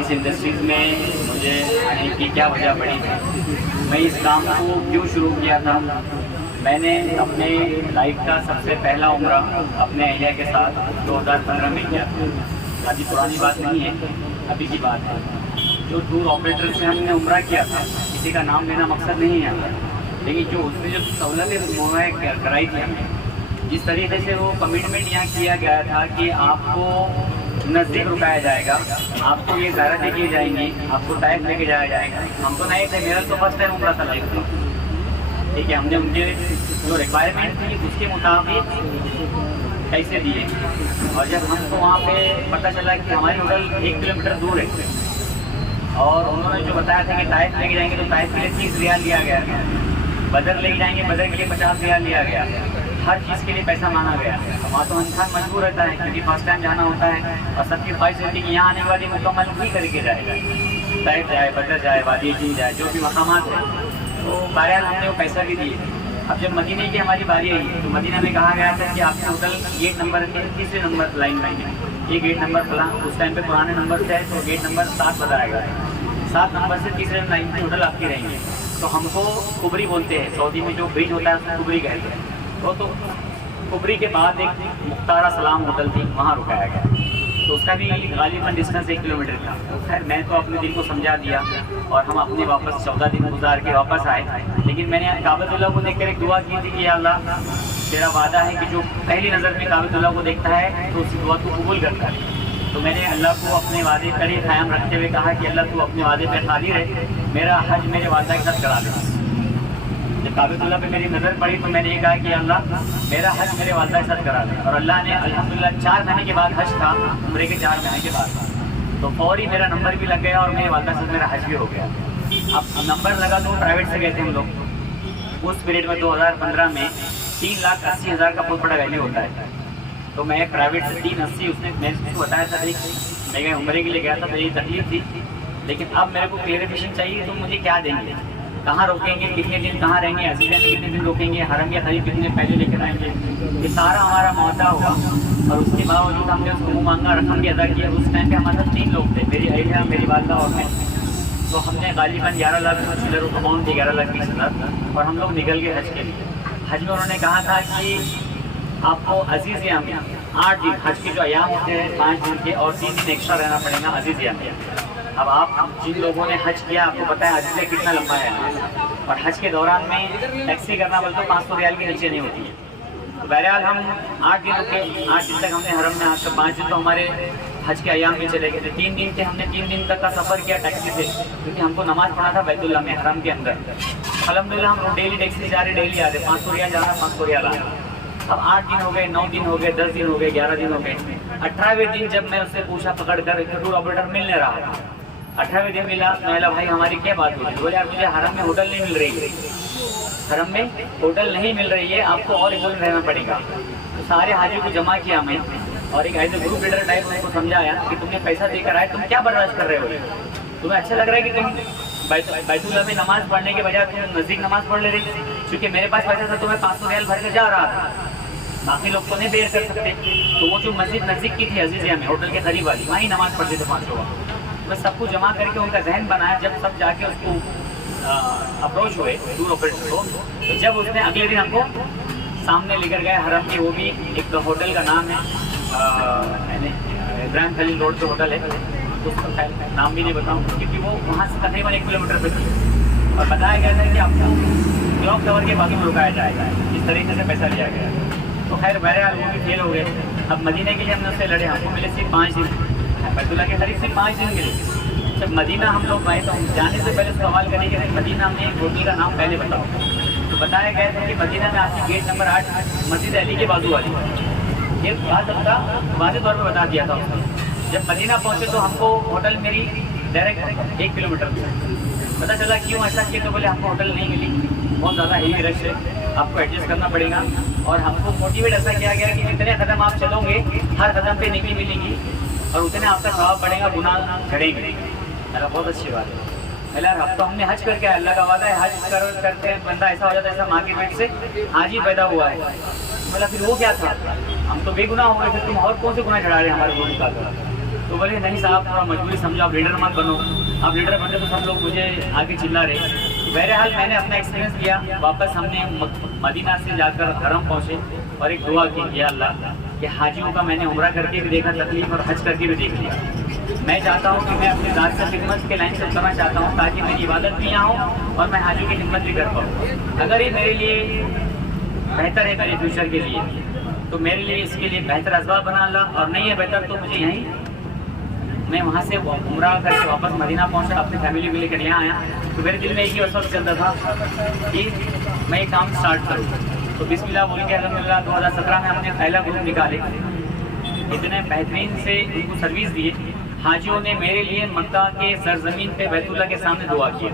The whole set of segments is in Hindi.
इस इंडस्ट्रीज़ में मुझे आने की क्या वजह पड़ी थी, मैं इस काम को क्यों शुरू किया था। मैंने अपने लाइफ का सबसे पहला उम्रा अपने अहलिया के साथ 2015 में किया था। काफ़ी पुरानी बात नहीं है, अभी की बात है। जो टूर ऑपरेटर से हमने उम्रा किया था, किसी का नाम लेना मकसद नहीं है, लेकिन जो उसने जो सहूलतें मुहैया कराई थी हमें, जिस तरीके से वो कमिटमेंट यहाँ किया गया था कि आपको नज़दीक रुकाया जाएगा, आपको ये ज़ारा देके जाएंगी, आपको टाइप लेके जाया जाएगा। हमको नहीं थे, मेरा तो फर्स्ट टाइम उम्रा था लाइफ में, ठीक है। हमने उनके जो रिक्वायरमेंट थी उसके मुताबिक पैसे दिए, और जब हमको वहाँ पे पता चला कि हमारी होटल 1 किलोमीटर दूर है, और उन्होंने जो बताया था कि टाइप लेके जाएंगे तो टाइप के लिए 30 रियाल लिया गया, बदर लेके जाएंगे बदर के लिए 50 रियाल लिया गया, हर चीज़ के लिए पैसा मांगा गया। वहाँ तो इंसान मजबूर रहता है, क्योंकि फर्स्ट टाइम जाना होता है और सबकी ख्वाहिश होती है कि यहाँ आने वाली मुकम्मल ही करके जाएगा, टाइप जाए, बदर जाए, वादी चीज जाए, जो भी मकामात है। तो बहरहाल हमने वो पैसा भी दिए। अब जब मदीने की हमारी बारी आई तो मदीना में कहा गया था कि आपके होटल गेट नंबर के 3रे नंबर लाइन में है, ये गेट नंबर फला, उस टाइम पे पुराने नंबर से है तो गेट नंबर 7 बताया गया है, 7 नंबर से 3रे लाइन में होटल आपकी रहेंगे। तो हमको कुबरी बोलते हैं, सऊदी में जो ब्रिज होता है उसको कुबरी कहते हैं। तो कुबरी के बाद एक मुख्तारा सलाम होटल थी, वहाँ रुकाया गया, तो उसका भी गालिबन डिस्टेंस 1 किलोमीटर था। तो खैर मैं तो अपने दिल को समझा दिया और हम अपने वापस 14 दिन गुजार के वापस आए। लेकिन मैंने काबतुल्लाह को देखकर एक दुआ की थी कि अल्लाह तेरा वादा है कि जो पहली नज़र में काबतुल्लाह को देखता है तो उस दुआ को कबूल करता है। तो मैंने अल्लाह को अपने वादे पर ही क़याम रखते हुए कहा कि अल्लाह तू अपने वादे पर कादिर है, मेरा हज मेरे वादा के साथ करा दे। जब काबतुल्लाह पे मेरी नज़र पड़ी तो मैंने ये कहा कि अल्लाह मेरा हज मेरे वादा के साथ करा दे, और अल्लाह ने अल्हम्दुलिल्लाह 4 महीने के बाद हज था, उम्रे के 4 महीने के बाद, तो फौरी मेरा नंबर भी लग गया और मेरे वादा से मेरा हज भी हो गया। अब नंबर लगा तो प्राइवेट से गए थे हम लोग। उस पीरियड में 2015 में 3,80,000 का बहुत बड़ा वैल्यू होता है, तो मैं प्राइवेट से 380 उसने मैं उसको बताया था, मैं गए उम्रे के लिए गया था, मेरी तकलीफ थी। लेकिन अब मेरे को क्लियरिफिकेशन चाहिए तो मुझे क्या देंगे, कहाँ रोकेंगे, कितने दिन कहाँ रहेंगे, अजीज़ा में कितने दिन रोकेंगे, हरम या खरीब कितने पहले लेकर आएंगे, ये सारा हमारा मुआवजा होगा। और उसके बावजूद हमने उसको मुँह मांगा रकम भी अदा किया। उस टाइम पे हमारे साथ 3 लोग थे, मेरी अहलिया, मेरी वालदा और मैं। तो हमने गालिबन 11 लाख चिल्लर अमाउंट थी, 11 लाख 20,000, और हम लोग निकल गए हज के लिए। हज में उन्होंने कहा था कि आपको अजीज़िया में 8 दिन, हज के जो अयाम होते हैं 5 दिन के, और 3 दिन एक्स्ट्रा रहना पड़ेगा अजीज़िया में। अब आप जिन लोगों ने हज किया आपको पता है अजीज़िया कितना लंबा है, और हज के दौरान में टैक्सी करना बोलते 500 रियाल के नीचे नहीं होती है। तो बहरहाल हम 8 दिन रुके, 8 दिन तक हमने हरम में, आज तक 5 दिन तो हमारे हज के अयाम में चले गए थे। 3 दिन थे, हमने 3 दिन तक का सफ़र किया टैक्सी से, क्योंकि हमको नमाज़ पढ़ा था बैतुल्लाह में, हरम के अंदर। अल्हम्दुलिल्लाह हम डेली टैक्सी से जा रहे, डेली आ रहे, 500 रियाल जाना, 500 रियाल आना। अब 8 दिन हो गए, 9 दिन हो गए, 10 दिन हो गए, 11 दिन हो गए। 18वें दिन जब मैं उससे पूछा पकड़ कर, टूर ऑपरेटर मिलने रहा था, 18वें दिन मिला, मैं भाई हमारी क्या बात हुई? बोले यार मुझे हरम में होटल नहीं मिल रही है, हरम में होटल नहीं मिल रही है, आपको और एक दिन रहना पड़ेगा। तो सारे हाजियों को जमा किया मैं, और एक ऐसे ग्रुप लीडर टाइप उनको समझाया कि तुमने पैसा देकर आए, तुम क्या बर्दाश्त कर रहे हो? तुम्हें अच्छा लग रहा है कि तुम बैतुल्लाह में नमाज़ पढ़ने के बजाय तुम नज़दीक नमाज़ पढ़ ले रही? क्योंकि मेरे पास पैसा था तो मैं 500 रियाल भर के जा रहा था, बाकी लोग तो नहीं बेयर कर सकते। तो वो जो मस्जिद नज़दीक की थी अजीज़िया में, होटल के करीब वाली, वहीं नमाज़ पढ़ते थे 5 लोग। मैं सबको जमा करके उनका जहन बनाया। जब सब जाके उसको अप्रोच हुए टूर ऑपरेटर को, तो जब उसने अगले दिन हमको सामने लेकर गए हरम की, वो भी एक होटल का नाम है इब्राहिम खलील रोड पे होटल है, उसका खैर नाम भी नहीं बताऊँ क्योंकि वो वहाँ से तकरीबन 1 किलोमीटर पे थी और बताया गया था कि आपको क्लॉक टावर के बाजू में रुकाया जाएगा, इस तरीके से पैसा लिया गया। तो खैर बहरहाल वो भी फेल हो गए। अब मदीने के लिए हमने उससे लड़े, हमको मिले सिर्फ 5 दिन, बैतुल्लाह के करीब सिर्फ 5 दिन मिले। जब मदीना हम लोग गए तो जाने से पहले सवाल करेंगे मदीना में एक होटल का नाम पहले बताओ। तो बताया गया था कि मदीना में आपकी गेट नंबर 8 मस्जिद अली के बाजू वाली, ये बात सबका वाज़ेह तौर पर बता दिया था उसने। जब मदीना पहुँचे तो हमको होटल मेरी डायरेक्ट 1 किलोमीटर पता चला क्यों ऐसा किया, तो बोले हमको होटल नहीं मिली, बहुत ज़्यादा हेवी रश है, आपको एडजस्ट करना पड़ेगा। और हमको मोटिवेट ऐसा किया गया कि जितने कदम आप चलोगे हर कदम पे नेकी मिलेगी और उतने आपका सवाब बढ़ेगा, गुनाह झड़ेंगे। मेरा बहुत अच्छी बात है। पहला अब तो हमने हज करके आया, अल्लाह का वादा है हज करते हैं बंदा ऐसा हो जाता है, ऐसा माँ के पेट से हाजी पैदा हुआ है। बोला फिर वो क्या था, हम तो बेगुनाह हो गए, फिर तुम और कौन से गुनाह चढ़ा रहे हैं हमारे गुरु का। तो बोले नहीं साहब थोड़ा मजबूरी समझो, आप लीडर मत बनो, आप लीडर बनते तो सब लोग मुझे आगे चिल्ला रहे। बहरहाल मैंने अपना एक्सपीरियंस किया, वापस हमने मदीना से जाकर हरम पहुँचे और एक दुआ की, या अल्लाह कि हाजियों का मैंने उम्रा करके भी देखा तकलीफ और हज करके भी देख लिया। मैं चाहता हूँ कि मैं अपनी ज़ात से खिदमत के लाइन से उतरना चाहता हूँ ताकि मेरी इबादत भी यहाँ हो और मैं हाजियों की खिदमत भी कर पाऊँ। अगर ये मेरे लिए बेहतर है मेरे फ्यूचर के लिए तो मेरे लिए इसके लिए बेहतर असबाब बना ला, और नहीं है बेहतर तो मुझे यहीं मैं वहाँ से उम्रा करके वापस मदीना पहुँचा, अपनी फैमिली को लेकर यहाँ आया। तो मेरे दिल में एक ही वक्त चलता था कि मैं ये काम स्टार्ट करूँ। तो बिस्मिल्लाह बोल के अल्हम्दुलिल्लाह 2017 में हमने पहला ग्रुप निकाले, इतने बेहतरीन से उनको सर्विस दिए। हाजियों ने मेरे लिए मक्का के सरजमीन पे बैतुल्लाह के सामने दुआ की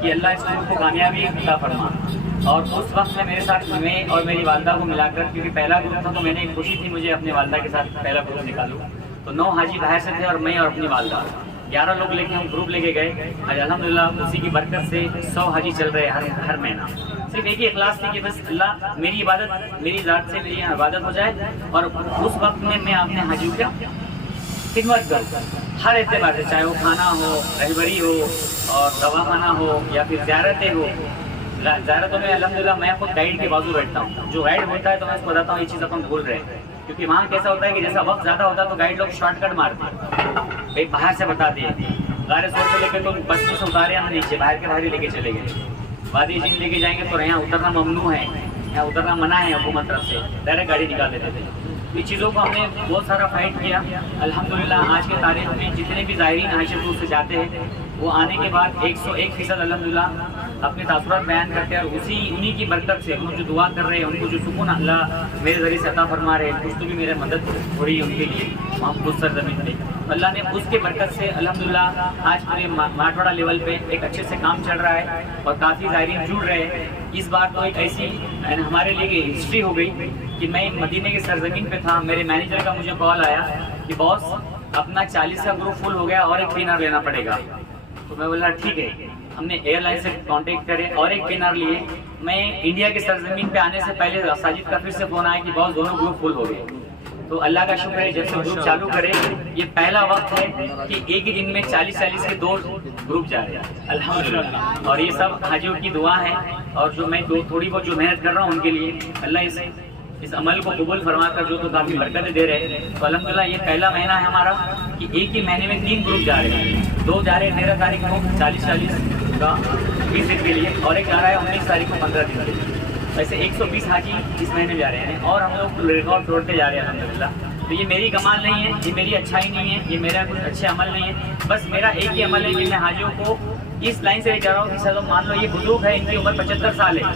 कि अल्लाह इस ग्रुप को कामयाबी अता फरमा। और उस वक्त में मेरे साथ मैं और मेरी वालदा को मिलाकर, क्योंकि पहला ग्रुप था तो मैंने एक खुशी थी मुझे अपने वालदा के साथ पहला ग्रुप निकालूँ, तो 9 हाजी बाहर से थे और मैं और अपनी वालदा 11 लोग लेके हम ग्रुप लेके गए। आज अल्हम्दुलिल्लाह उसी की बरकत से 100 हाजी चल रहे हैं हर महीना। सिर्फ एक ही इखलास थी कि बस अल्लाह मेरी इबादत मेरी ज़ात से मेरी इबादत हो जाए और उस वक्त में मैं अपने हाजियों का खिदमत करूँ हर एतबार से, चाहे वो खाना हो, रहबरी हो और दवाखाना हो या फिर ज़ियारतें हो। ज़ियारतों में अल्हम्दुलिल्लाह मैं खुद गाइड के बाजू बैठता हूँ, जो गाइड होता है तो मैं उसको बताता हूँ ये चीज़ अपन भूल रहे हैं, क्योंकि वहाँ कैसा होता है कि जैसा वक्त ज़्यादा होता है तो गाइड लोग शॉर्टकट मारते हैं, भाई बाहर से बता दिए गारे सौ पे लेके तो बस में से उतारे हम नीचे बाहर के बाहर ही लेके चले गए। वादी जिन लेके जाएंगे तो यहाँ उतरना ममनू है, यहाँ उतरना मना है हुकूमत तरफ से, डायरेक्ट गाड़ी निकाल देते थे। इस चीज़ों को हमने बहुत सारा फाइट किया। अल्हम्दुलिल्लाह आज के तारीख में जितने भी ज़ायरीन हाशिर से जाते हैं वो आने के बाद 101% अल्हम्दुलिल्लाह अपने तासुरात बयान करते हैं और उन्हीं की बरकत से उनको जो दुआ कर रहे हैं, उनको जो सुकून अल्लाह मेरे ज़रिए से अता फरमा रहे हैं, कुछ तो भी मेरे मदद हो रही है उनके लिए वहाँ खुद सरज़मीन पे। अल्लाह ने उसके बरकत से अल्हम्दुलिल्लाह आज पूरे माठवाड़ा लेवल पे एक अच्छे से काम चल रहा है और काफ़ी ज़ायरीन जुड़ रहे हैं। इस बार तो एक ऐसी हमारे लिए हिस्ट्री हो गई कि मैं मदीने के सरज़मीन पे था, मेरे मैनेजर का मुझे कॉल आया कि बॉस अपना 40 का ग्रुप फुल हो गया और एक क्लीनर लेना पड़ेगा। तो मैं बोला ठीक है, हमने एयरलाइन से कांटेक्ट करे और एक क्लीनर लिए। मैं इंडिया के सरजमीन पे आने से पहले साजिद का फिर से फ़ोन आया कि बॉस दोनों ग्रुप फुल हो गए। तो अल्लाह का शुक्र है जब से ग्रुप चालू करे ये पहला वक्त है कि एक ही दिन में 40-40 के 2 ग्रुप जा रहे हैं अल्हम्दुलिल्लाह। और ये सब हाजियों की दुआ है और जो मैं थोड़ी बहुत जो मेहनत कर रहा हूँ उनके लिए अल्लाह इस अमल को कबूल फरमा कर जो तो काफ़ी बरकतें दे रहे हैं। तो अल्हम्दुलिल्लाह ये पहला महीना है हमारा कि एक ही महीने में 3 ग्रुप जा रहे हैं। 2 जा रहे हैं 13 तारीख को 40-40 का 20 दिन के लिए और एक जा रहा है 19 तारीख को 15 दिन के लिए। वैसे 120 हाजी इस महीने जा रहे हैं और हम लोग रिकॉर्ड तोड़ते जा रहे हैं अल्हम्दुलिल्लाह। तो ये मेरी कमाल नहीं है, ये मेरी अच्छाई नहीं है, ये मेरा कुछ अच्छे अमल नहीं है, बस मेरा एक ही अमल है कि मैं हाजियों को इस लाइन से ले जा रहा हूँ कि चलो मान लो ये बुजुर्ग है, इनकी उम्र 75 साल है,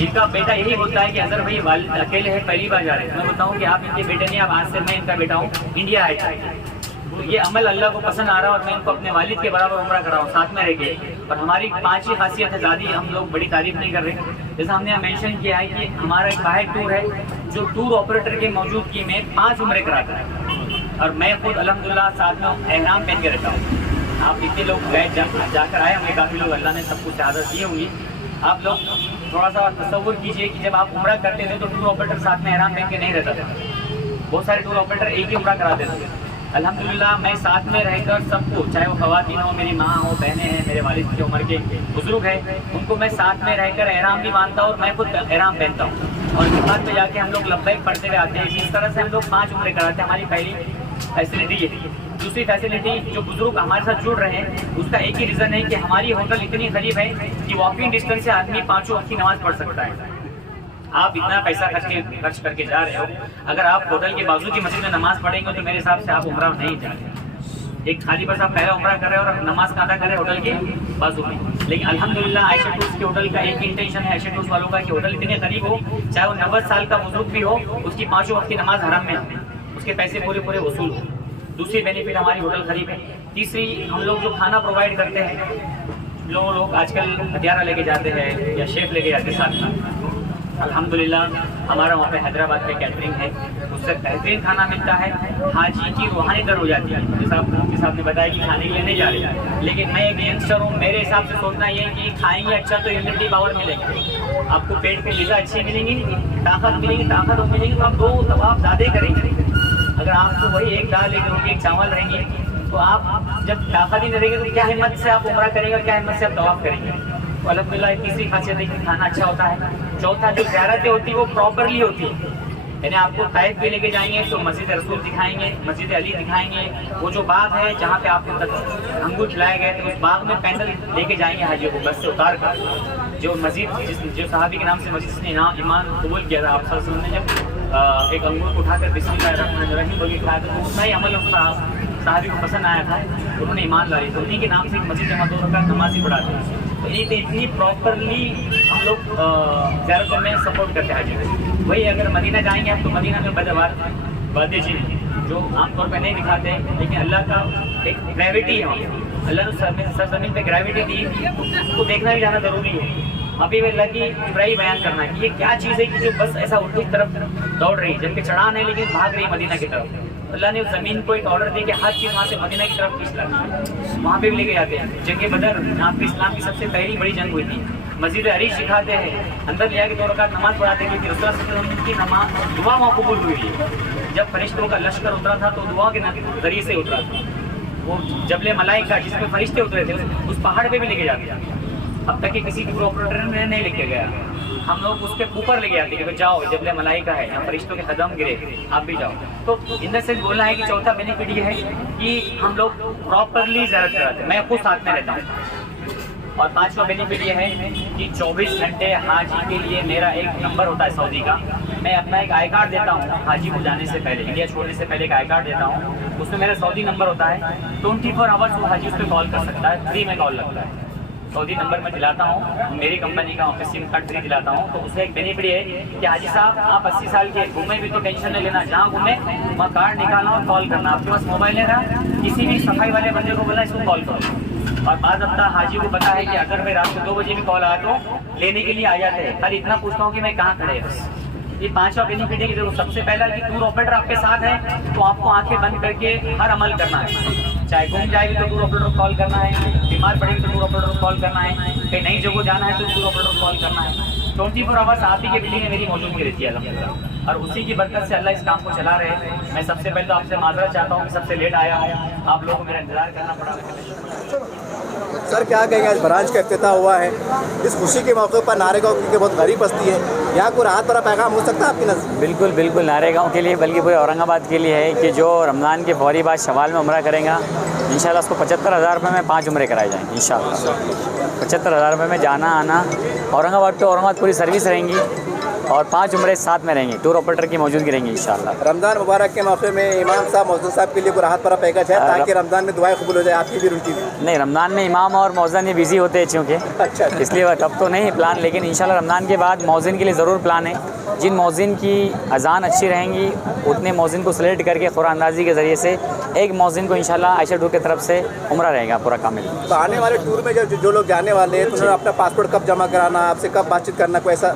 इनका बेटा यही बोलता है कि अगर भाई वालिद अकेले है पहली बार जा रहे हैं, मैं बताऊँ कि आप इनके बेटे नहीं, आप आज से मैं इनका बेटा हूँ, इंडिया है। तो ये अमल अल्लाह को पसंद आ रहा है और मैं इनको अपने वालिद के बराबर उम्रा कर रहा हूँ साथ में रह के। और हमारी 5 ही खासियत है, ज़्यादा हम लोग बड़ी तारीफ नहीं कर रहे। जैसा हमने यहाँ मेंशन किया है कि हमारा एक बाहर टूर है जो टूर ऑपरेटर के मौजूदगी में 5 उम्रे कराता है और मैं खुद अल्हम्दुलिल्लाह साथ में एहराम पहन के रहता हूँ। आप इतने लोग गए जाकर आए होंगे, काफ़ी लोग अल्लाह ने सबको शहादत दी होंगी। आप लोग थोड़ा सा तसव्वुर कीजिए कि जब आप उम्रा करते थे तो टूर ऑपरेटर साथ में एहराम पहन के नहीं रहता था। बहुत सारे टूर ऑपरेटर एक ही उम्रा कराते थे। अल्हम्दुलिल्लाह मैं साथ में रहकर सबको, चाहे वो ख़वातीन हो, मेरी माँ हो, बहनें हैं, मेरे वालिद की उम्र के बुजुर्ग हैं, उनको मैं साथ में रहकर एहराम भी बांधता हूँ और मैं खुद एहराम पहनता हूँ और मिक़ात पे जाके हम लोग लब्बैक पढ़ते हुए आते हैं। इस तरह से हम लोग 5 उम्रे कराते हैं। हमारी पहली फैसिलिटी ये दूसरी फैसिलिटी जो बुजुर्ग हमारे साथ जुड़ रहे हैं उसका एक ही रीज़न है कि हमारी होटल इतनी करीब है कि वॉकिंग डिस्टेंस से आदमी 5 वक्त की नमाज़ पढ़ सकता है। आप इतना पैसा खर्च करके जा रहे हो, अगर आप होटल के बाजू की मस्जिद में नमाज़ पढ़ेंगे तो मेरे हिसाब से आप उम्रा नहीं जा रहे। एक खाली बस आप पहला उम्रा कर रहे हो और नमाज का अदा कर रहे हो होटल के बाजू में। लेकिन अल्हम्दुलिल्लाह आयशा टूर्स के होटल का एक इंटेंशन है आयशा टूर्स वालों का कि होटल इतने करीब हो, चाहे वो 90 साल का बुजुर्ग भी हो, उसकी 5 वक्त की नमाज हरम में हो, उसके पैसे पूरे वसूल हो। दूसरी बेनिफिट हमारी होटल करीब है। तीसरी, हम लोग जो खाना प्रोवाइड करते हैं, लोग आजकल हथियारा लेके जाते हैं या शेफ लेके जाते हैं साथ में। अल्हम्दुलिल्लाह हमारा वहाँ पे हैदराबाद में कैटरिंग है, उससे बेहतरीन खाना मिलता है। हाजी की रूहानी दर हो जाती है। जैसा आपके साहब ने बताया कि खाने के लिए नहीं जा रहे, लेकिन मैं एक यंगस्टर हूँ, मेरे हिसाब से सोचना ये है कि खाएंगे अच्छा तो इम्यूनिटी पावर मिलेगी, आपको पेट पे ग़िज़ा अच्छी मिलेंगी, ताकत मिलेगी, ताकत मिलेगी तो आप 2 तवाफ़ ज़्यादा करेंगे। अगर आपको वही एक दाल, एक रोटी, एक चावल रहेंगे तो आप जब ताकत ही नहीं रहेगी तो क्या हिम्मत से आप उम्रा करेंगे, क्या हिम्मत से आप तवाफ़ करेंगे। तो अल्हम्दुलिल्लाह तीसरी खासियत है कि खाना अच्छा होता है। चौथा, जो ज़ियारतें होती है वो प्रॉपरली होती है, यानी आपको ताइफ पे लेके जाएंगे तो मस्जिद रसूल दिखाएंगे, मस्जिद अली दिखाएंगे, वो जो बाग है जहाँ पे आपको अंगूर खिलाए गए थे उस बाग में पैदल लेके जाएंगे हाजी को बस से उतार कर। जो मस्जिद जो साहबी के नाम से मस्जिद ने ईमान कबूल किया था, आप सल्लल्लाहु अलैहि वसल्लम ने जब एक अंगूर को उठाकर बिस्मिल्लाहिर्रहमानिर्रहीम बोल के खाया था तो उतना ही अमल साहबी को पसंद आया था, उन्होंने ईमान ला ली। तो उन्हीं के नाम से एक मस्जिद जमा 2 रकात नमाज ही पढ़ाते हैं। तो इतनी प्रॉपरली हम लोग ज़ियारतों में सपोर्ट करते हैं हाजी। वही अगर मदीना जाएंगे आप तो मदीना में बातें चीज़ें जो आमतौर पर नहीं दिखाते, लेकिन अल्लाह का एक ग्रेविटी है, अल्लाह ने सरजमीन पे ग्रेविटी दी, उसको देखना भी जाना ज़रूरी है। अभी वे लगी इब्राहिम बयान करना है कि ये क्या चीज़ है कि जो बस ऐसा उल्टी तरफ दौड़ रही है, जबकि चढ़ान है लेकिन भाग रही है मदीना की तरफ। अल्लाह ने उस ज़मीन को एक ऑर्डर दिया कि हर चीज़ वहाँ से मदीना की तरफ खींच लाती, वहाँ पे भी लेके जाते हैं। जंग बदर यहाँ पे इस्लाम की सबसे पहली बड़ी जंग हुई थी। मस्जिद अरीश सिखाते हैं, अंदर ले आके 2 रकात नमाज पढ़ाते हैं, क्योंकि रसूलुल्लाह सल्लल्लाहु अलैहि वसल्लम की नमाज दुआ वहाँ कबूल हुई है। जब फरिश्तों का लश्कर उतरा था तो दुआ के जरिए से उतरा था। वो जबले मलाइका जिसमें फरिश्ते उतरे थे उस पहाड़ पे भी लेके जाते हैं। अब तक कि किसी टूर ऑपरेटर ने नहीं लेके गया, हम लोग उसके ऊपर लेके आते कि जाओ जबले मलाइका है, यहाँ फरिश्तों के कदम गिरे, आप भी जाओ। तो इन से बोलना है कि चौथा बेनिफिट ये है कि हम लोग प्रॉपरली ज़ियारत कराते हैं, मैं खुद साथ में रहता हूँ। और 5वां बेनिफिट ये है कि 24 घंटे हाजी के लिए मेरा एक नंबर होता है सऊदी का। मैं अपना एक आई कार्ड देता हूँ हाजी को जाने से पहले, इंडिया छोड़ने से पहले एक आई कार्ड देता हूँ, उसमें मेरा सऊदी नंबर होता है। 24 आवर्स वो हाजी उस पर कॉल कर सकता है, फ्री में कॉल लगता है। सऊदी नंबर में दिलाता हूँ, मेरी कंपनी का ऑफिस सिम कार्ड फ्री दिलाता हूँ। तो उससे एक बेनिफिट है कि हाजी साहब आप 80 साल के घूमे भी तो टेंशन नहीं लेना, जहाँ घूमे वहाँ कार्ड निकालना और कॉल करना। आपके पास मोबाइल नहीं रहा, किसी भी सफाई वाले बंदे को बोला इसको कॉल करो। और बाद अपना हाजी को पता है कि अगर मैं रात को 2 बजे भी कॉल आया तो लेने के लिए आ जाते हैं, खाली इतना पूछता हूँ कि मैं कहाँ खड़े हैं बस। ये 5वां बेनिफिट है कि देखो सबसे पहला कि टूर ऑपरेटर आपके साथ है तो आपको आंखें बंद करके हर अमल करना है। चाहे घूम जाएगी तो टूर ऑपरेटर को कॉल करना है, बीमार पड़ेगी तो टूर ऑपरेटर को कॉल करना है, कहीं नई जगह जाना है तो टूर ऑपरेटर को कॉल करना है। 24 आवर्स आप ही के बिल्डिंग में मेरी मौजूदगी रहती है अल्हम्दुलिल्लाह, और उसी की बरकत से अल्लाह इस काम को चला रहे हैं। मैं सबसे पहले तो आपसे माजरत चाहता हूँ कि सबसे लेट आया हूँ, आप लोगों को मेरा इंतजार करना पड़ा। सर क्या कहेंगे, आज ब्रांच का इफ्तिताह हुआ है, इस खुशी के मौके पर नारेगांव की बहुत गरीब बस्ती है, यहाँ को राहत भरा पैगाम हो सकता है आपकी नज़र? बिल्कुल बिल्कुल, नारेगांव के लिए बल्कि पूरे औरंगाबाद के लिए है कि जो रमज़ान के फौरी बाद शवाल में उम्रा करेगा इंशाल्लाह उसको 75,000 रुपये में 5 उम्रे कराए जाएंगे इंशाल्लाह। 75,000 रुपये में जाना आना, औरंगाबाद टू औरंगाबाद पूरी सर्विस रहेंगी और 5 उम्रे साथ में रहेंगी, टूर ऑपरेटर की मौजूदगी रहेंगी इंशाल्लाह। रमज़ान मुबारक के मौके में इमाम साहब मौजूद साहब के लिए कोई राहत भरा पैकेज है ताकि रमज़ान में दुआएं कबूल हो जाए, आपकी भी रुचि में? नहीं, रमज़ान में इमाम और मौज़िन ये बिज़ी होते हैं चूँकि, अच्छा इसलिए अब तो नहीं प्लान, लेकिन इंशाल्लाह रमज़ान के बाद मौज़िन के लिए ज़रूर प्लान है। जिन मौज़िन की अज़ान अच्छी रहेंगी उतने मौज़िन को सेलेक्ट करके कुरान अंदाज़ी के ज़रिए से एक मौज़िन को इंशाल्लाह आयशा टूर की तरफ से उम्रा रहेगा पूरा कामिल। तो आने वाले टूर में जो लोग जाने वाले हैं तो उन्होंने अपना पासपोर्ट कब जमा कराना, आपसे कब बातचीत करना, कोई ऐसा?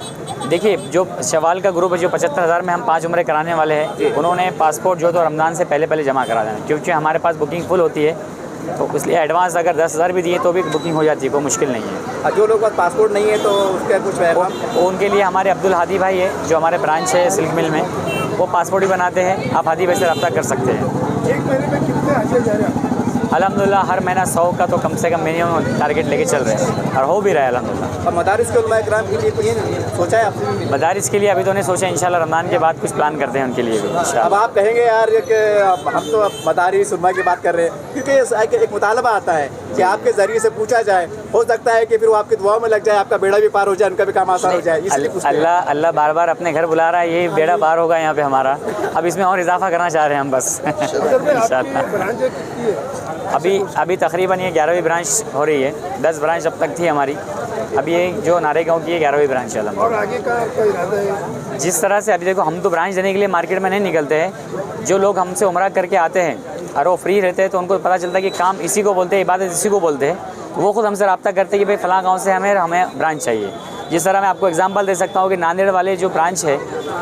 देखिए, जो शवाल का ग्रुप है जो 75,000 में हम 5 उम्रे कराने वाले हैं, उन्होंने पासपोर्ट जो तो रमज़ान से पहले जमा करा देना, क्योंकि हमारे पास बुकिंग फुल होती है, तो इसलिए एडवांस अगर 10,000 भी दिए तो भी बुकिंग हो जाती है, कोई मुश्किल नहीं है। जो लोगों के पास पासपोर्ट नहीं है तो उसका कुछ पैगाम? उनके लिए हमारे अब्दुल हादी भाई है जो हमारे ब्रांच है सिल्क मिल में, वो पासपोर्ट भी बनाते हैं, आप हादी भाई से रब्ता कर सकते हैं। एक महीने में कितने हाजी जा रहे हैं? अल्हम्दुलिल्लाह हर महीना 100 का तो कम से कम मिनिमम टारगेट लेके चल रहे हैं और हो भी रहा है अल्हम्दुलिल्लाह। और मदारिस के उलमा इकराम के लिए कोई सोचा है आपने? मदारिस के लिए अभी तो नहीं सोचा, इंशाल्लाह रमज़ान के बाद कुछ प्लान करते हैं उनके लिए भी इंशाल्लाह। अब आप कहेंगे यार कि हम तो मदारिस उलमा की बात कर रहे हैं, क्योंकि एक मुतालबा आता है कि आपके ज़रिए से पूछा जाए, हो सकता है कि फिर वो आपकी दुआ में लग जाए, आपका बेड़ा भी पार हो जाए, उनका भी काम आसान हो जाए, इसलिए पूछते हैं। अल्लाह बार बार अपने घर बुला रहा है, ये बेड़ा पार होगा यहाँ पे हमारा। अब इसमें और इजाफा करना चाह रहे हैं हम बस इंशाल्लाह। अभी तकरीबन ये 11वीं ब्रांच हो रही है, 10 ब्रांच अब तक थी हमारी, अभी ये जो नारेगांव की 11वीं ब्रांच है। और आगे का आपका इरादा है? जिस तरह से अभी देखो, हम तो ब्रांच देने के लिए मार्केट में नहीं निकलते हैं। जो लोग हमसे उम्रा करके आते हैं और वो फ्री रहते हैं तो उनको पता चलता है कि काम इसी को बोलते हैं, इबादत इसी को बोलते हैं, वो खुद हमसे रब्ता करते हैं कि भाई फ़लाँ गाँव से हमें ब्रांच चाहिए। जिस तरह मैं आपको एग्जांपल दे सकता हूँ कि नांदेड़ वाले जो ब्रांच है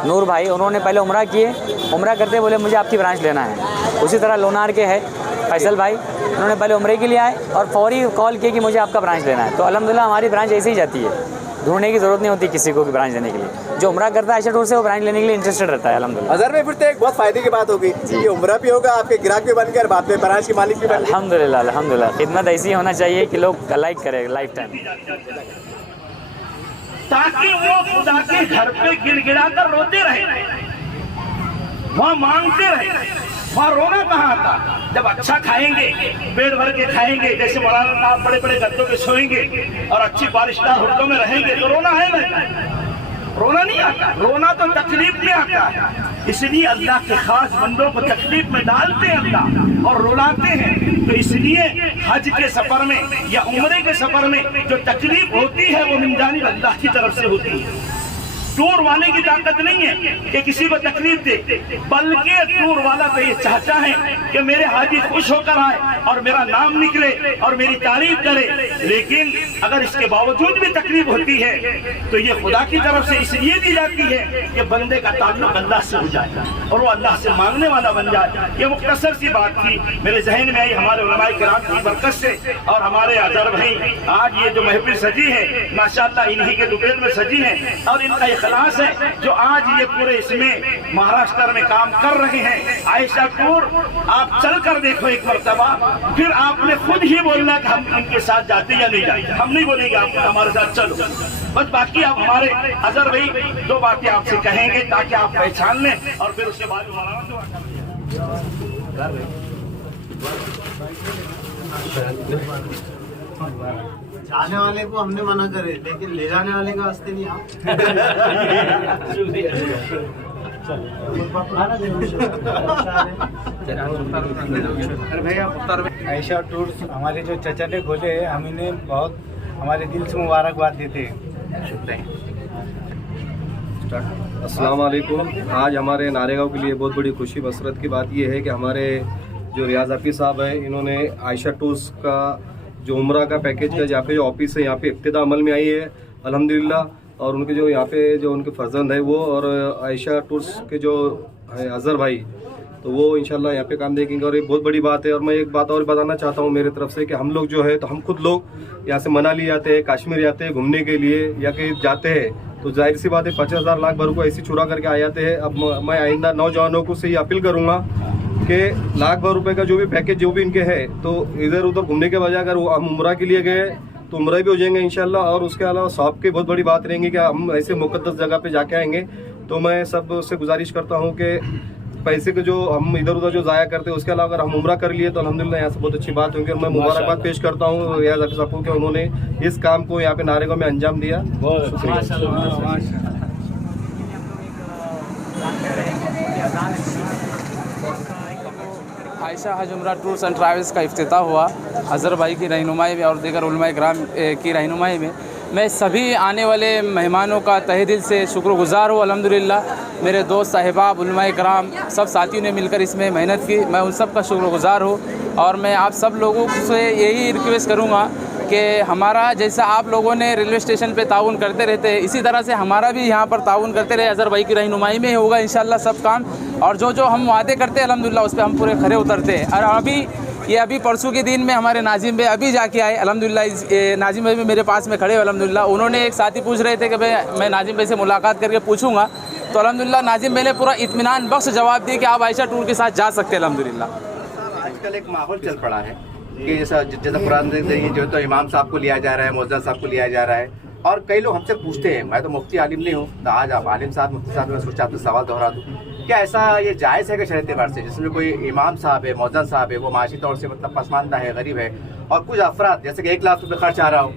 नूर भाई, उन्होंने पहले उम्रा किए, उम्रा करते बोले मुझे आपकी ब्रांच लेना है। उसी तरह लोनार के है फैसल भाई, उन्होंने पहले उम्रे के लिए आए और फौरी कॉल किए कि मुझे आपका ब्रांच लेना है। तो अल्हम्दुलिल्लाह हमारी ब्रांच ऐसे ही जाती है, ढूंढने की ज़रूरत नहीं होती किसी को कि ब्रांच देने के लिए। जो उम्रा करता है आयशा टूर से वो ब्रांच लेने के लिए इंटरेस्टेड रहता है अल्हम्दुलिल्लाह। अज़हर में फिर तो एक बहुत फ़ायदे की बात होगी कि उम्रा भी होगा, आपके ग्राहक भी बन गए और बाद में ब्रांच के मालिक भी बन गए। अल्हम्दुलिल्लाह खिदमत ऐसी होना चाहिए कि लोग लाइक करें लाइफ टाइम, ताकि वो खुदा के घर पे गिड़गिड़ा कर रोते रहे, वहाँ मांगते रहे। वहाँ रोना कहाँ आता? जब अच्छा खाएंगे, पेट भर के खाएंगे, जैसे मौलाना साहब बड़े बड़े गद्दों पे सोएंगे और अच्छी बारिशदार हुक्कों में रहेंगे तो रोना है ना? रोना नहीं आता, रोना तो तकलीफ में आता है। इसलिए अल्लाह के खास बंदों को तकलीफ में डालते हैं अल्लाह और रुलाते हैं। तो इसलिए हज के सफर में या उम्रे के सफर में जो तकलीफ होती है वो मिन जानिब अल्लाह की तरफ से होती है। टूर वाले की ताकत नहीं है कि किसी को तकलीफ दे, बल्कि टूर वाला तो ये चाहता है कि मेरे हाजी खुश होकर आए और मेरा नाम निकले और मेरी तारीफ करे। लेकिन अगर इसके बावजूद भी तकलीफ होती है तो ये खुदा की तरफ से इसलिए दी जाती है कि बंदे का ताल्लुक अल्लाह से हो जाए और वो अल्लाह से मांगने वाला बन जाए। ये मुख्तसर सी बात थी, मेरे जहन में आई हमारे उलमाए किराम की बरकत से। और हमारे अज़हर भाई आज ये जो महफिल सजी है माशाअल्लाह इन्हीं के दुकान में सजी है और इनका इखलास है जो आज ये पूरे इसमें महाराष्ट्र में काम कर रहे हैं। आयशा टूर आप चल कर देखो एक मरतबा, फिर आपने खुद ही बोलना कि हम इनके साथ जाते या नहीं जाते। हम नहीं बोलेंगे आप हमारे साथ चलो, बस बाकी आप हमारे अज़हर भाई 2 बातें आपसे कहेंगे ताकि आप पहचान लें और फिर उसके बाद जाने वाले को हमने मना करे, लेकिन ले जाने वाले का वास्ते नहीं। आयशा टूर्स हमारे जो चचा ने खोले हैं, हम इन्हें बहुत हमारे दिल से मुबारकबाद देते हैं। अस्सलाम वालेकुम। आज हमारे नारेगांव के लिए बहुत बड़ी खुशी मसरत की बात यह है कि हमारे जो रियाज हफीज़ साहब हैं, इन्होंने आयशा टूर्स का जो उम्रा का पैकेज का यहाँ पे जो ऑफिस है यहाँ पे इब्तिदा अमल में आई है अल्हम्दुलिल्लाह। और उनके जो यहाँ पे जो उनके फर्जंद है वो और आयशा टूर्स के जो है अज़हर भाई, तो वो इंशाल्लाह यहाँ पे काम देखेंगे और ये बहुत बड़ी बात है। और मैं एक बात और बताना चाहता हूँ मेरी तरफ से कि हम लोग जो है तो हम खुद लोग यहाँ से मनाली जाते हैं, कश्मीर जाते हैं घूमने के लिए या कहीं जाते हैं तो जाहिर सी बात है 50,000 लाख भर को ऐसी चुरा करके आ जाते हैं। अब मैं आइंदा नौजवानों को से ये अपील करूँगा कि लाख भर रुपए का जो भी पैकेज जो भी इनके है तो इधर उधर घूमने के बजाय अगर हम उम्रा के लिए गए तो उम्रा भी हो जाएंगे इंशाल्लाह। और उसके अलावा सवाब की बहुत बड़ी बात रहेंगी कि हम ऐसे मुक़द्दस जगह पे जाके आएंगे। तो मैं सब से गुजारिश करता हूँ कि पैसे के जो हम इधर उधर जो ज़ाया करते हैं उसके अलावा अगर हम उम्रा कर लिए तो अल्हम्दुलिल्लाह यहाँ से बहुत अच्छी बात होगी। और मैं मुबारकबाद पेश करता हूँ रियाज हफीज़ साहब को कि उन्होंने इस काम को यहाँ पे नारेगांव में अंजाम दिया। आयशा हज उम्रा टूर्स एंड ट्रैवल्स का इफ्तिताह हुआ अज़हर भाई की रहनुमाई में और दीगर उलमाए किराम की रहनुमाई में। मैं सभी आने वाले मेहमानों का तहे दिल से शुक्रगुज़ार हूँ अल्हम्दुलिल्लाह। मेरे दोस्त साहिबाब उलमाए किराम सब साथियों ने मिलकर इसमें मेहनत की, मैं उन सब का शुक्रगुज़ार हूँ। और मैं आप सब लोगों से यही रिक्वेस्ट करूँगा कि हमारा जैसा आप लोगों ने रेलवे स्टेशन पे ताउन करते रहते हैं, इसी तरह से हमारा भी यहाँ पर ताउन करते रहे। अज़हर भाई की रहनुमाई में होगा इंशाल्लाह सब काम, और जो जो हम वादे करते हैं अल्हम्दुलिल्लाह उस पर हम पूरे खरे उतरते हैं। और अभी परसों के दिन में हमारे नाजिम भाई अभी जाके आए अल्हम्दुलिल्लाह। नाजिम भाई भी मेरे पास में खड़े अल्हम्दुलिल्लाह। उन्होंने एक साथी पूछ रहे थे कि भाई मैं नाजिम भाई से मुलाकात करके पूछूंगा, तो अल्हम्दुलिल्लाह नाजिम भाई ने पूरा इत्मीनान बख्श जवाब दिया कि आप आयशा टूर के साथ जा सकते हैं अल्हम्दुलिल्लाह। आजकल एक माहौल चल पड़ा है कि जैसा कुरान के जरिए जो तो इमाम साहब को लिया जा रहा है, मुअज्जिन साहब को लिया जा रहा है, और कई लोग हमसे पूछते हैं, मैं तो मुफ्ती आलिम नहीं हूँ, तो आज आप आलिम साहब मुफ्ती साहब, मैं सोचा आपसे सवाल दोहरा दूँ, क्या ऐसा ये जायज़ है कि शरीयत एतबार से जिसमें कोई इमाम साहब है, मुअज्जिन साहब है, वो माशी तौर से मतलब पसमानदा है, गरीब है, और कुछ अफराद जैसे कि 1 लाख रुपये खर्च आ रहा हो,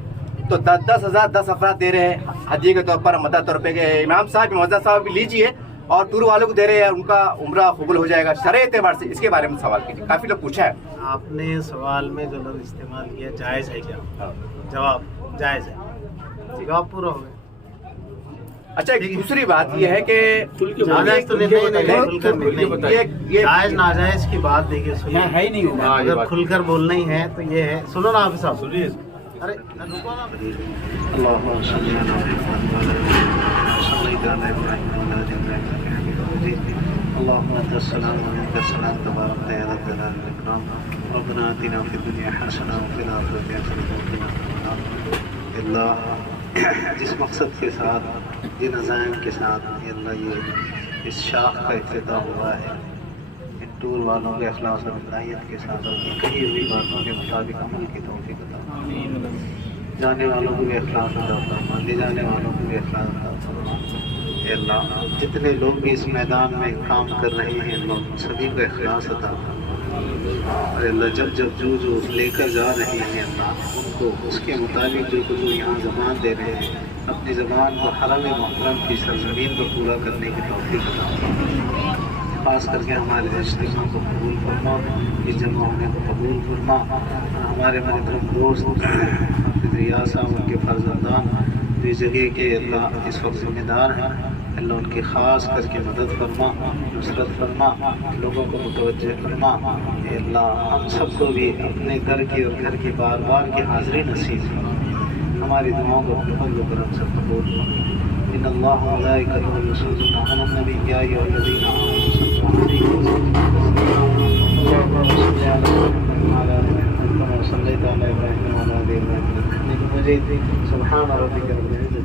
तो 10 हज़ार 10 अफराद दे रहे हैं हदिये के तौर पर, मदद तौर पर, इमाम साहब मुअज्जिन साहब भी लीजिए और टूर वालों को दे रहे हैं, उनका उम्रा कबूल हो जाएगा, शरीयत एतबार से इसके बारे में सवाल कीजिए। काफ़ी लोग पूछा है। आपने सवाल में जो लफ्ज़ इस्तेमाल किया जायज़ है क्या? जवाब जायज़ है, जवाब पूरा हो गया। अच्छा, एक दूसरी बात यह है कि जायज़ तो नहीं, जायज़ नाजायज़ की बात देखिए, सुनिए है ही नहीं होगा, अगर खुलकर बोलना ही है तो ये है। सुनो ना आप साहब, सुनिए, अरे रुको ना। जिस मकसद के साथ, जिन अज़ाइम के साथ अल्लाह ये इस शाख का इफ्तिताह हुआ है, इन टूर वालों के इखलास और वलायत के साथ और कही हुई बातों के मुताबिक अमल की तौफीक अता फरमा, जाने वालों को भी इखलास अता फरमा, ले जाने वालों को भी इखलास अता फरमा। अल्लाह जितने लोग भी इस मैदान में काम कर रहे हैं, अल्लाह सभी को इखलास अता फरमा, और अल्लाह जब जो लेकर जा रहे हैं अल्लाह उनको उसके मुताबिक जो कुछ यहाँ ज़बान दे रहे हैं, अपनी ज़बान को हरम मुहर्रम की सरज़मीन पर पूरा करने की तौफीक अता फरमा। खास करके हमारे इज्तिमा को कबूल फरमा, इस जमा होने को कबूल फरमा, हमारे महतरम दोस्त रियाज साहब, उनके फर्जंदान जो इस जगह के अल्लाह इस वक्त ज़िम्मेदार हैं, अल्लाह उनकी ख़ास करके मदद फरमा, नुसरत फरमा, लोगों को मुतवज्जे फरमा। अल्लाह हम सबको भी अपने घर की और घर की बार बार की हाज़िरी नसीब फरमा, हमारी दुआओं को फज़ल व करम से कबूल फरमा। इन्नल्लाह व मलाइकतहु युसल्लूना अलन नबी या अय्युहल्लज़ीना आमनू सल्लु अलैहि व सल्लिमू तस्लीमा। सुब्हान रब्बिका रब्बिल इज़्ज़ति